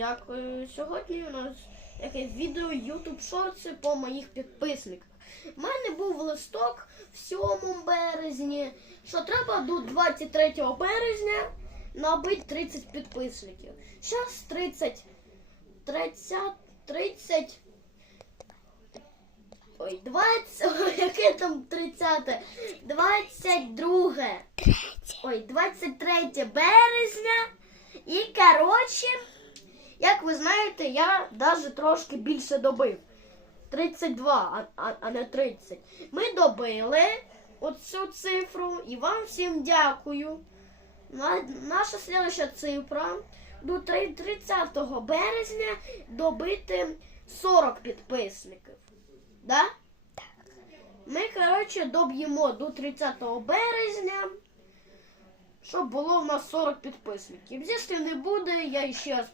дякую. Сьогодні у нас якесь відео YouTube шорти по моїх підписниках. У мене був листок в 7 березні, що треба до 23 березня набити 30 підписників. Зараз 30, 30, 30, ой, 20, ой, яке там 30, 22, ой, 23 березня. І, коротше, ви знаєте, я навіть трошки більше добив. 32, а, а, а не 30. Ми добили оцю цифру і вам всім дякую. Наша слідча цифра до 30 березня добити 40 підписників. Да? Ми, коротше, доб'ємо до 30 березня, щоб було в нас 40 підписників. Якщо не буде, я ще раз